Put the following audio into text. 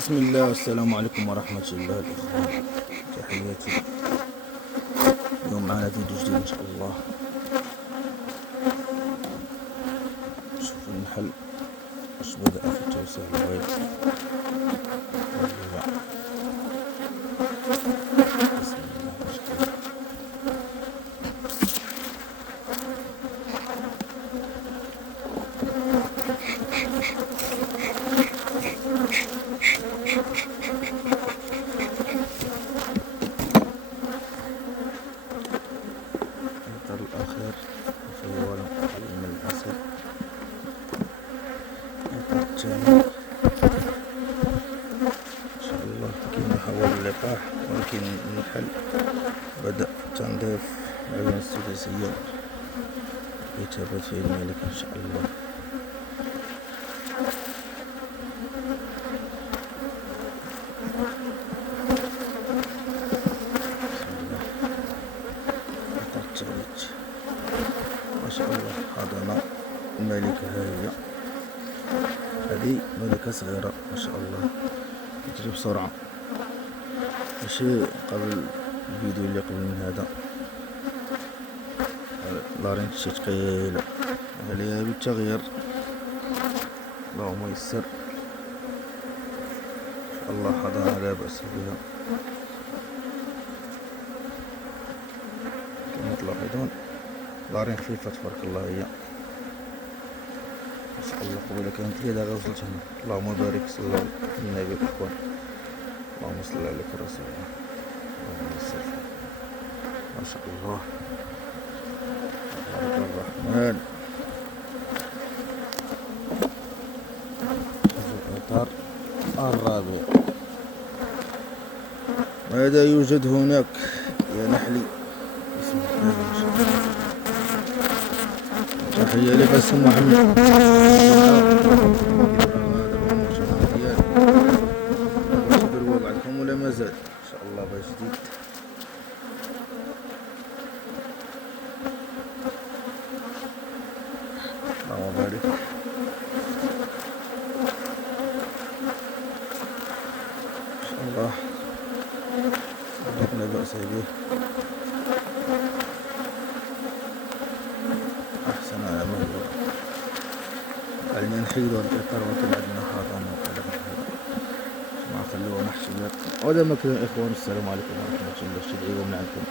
بسم الله والسلام عليكم ورحمة الله الإخوان، تحياتي. اليوم معنا فيديو جديد إن شاء الله. شوف المحل واش بدأ في التوسيع الغيط ولا لا. بسم الله ما شاء الله. الإطار الأخير مصور من الأسد. الإطار الثاني إن شاء الله كما حول اللقاح، ولكن المحل بدأ تنظيف العيون السداسية كتابة فيه الملك إن شاء الله. ما شاء الله حضانة الملكة، هي هذه ملكة صغيرة ما شاء الله تجري بسرعة، ماشي قبل الفيديو اللي قبل من هذا لارين شي ثقيلة عليها بالتغيير. اللهم يسر ان شاء الله. حضانة لا بأس بها كما تلاحظون، لارين خفيفة تبارك الله، هي ما شاء الله. قبيلة كانت لي دابا وصلت هنا. اللهم بارك، صلى الله على النبي الأخوان، اللهم صل عليك الرسول، اللهم يسر ما شاء الله تبارك الرحمن. الإطار الرابع ماذا يوجد هناك يا نحلي؟ بسم الله ما شاء الله. تحية لقاسم محمد. بعدكم ولا مازال ان شاء الله باش جديد. اللهم بارك. ان شاء الله لا بأس به، احسن على ما هو. علينا نحيدوا الإطار ولكن عندنا حاضنة وكذا ما خلوها محشيات. وهذا مكان الإخوان. السلام عليكم ورحمة الله، تدعيهم عندكم.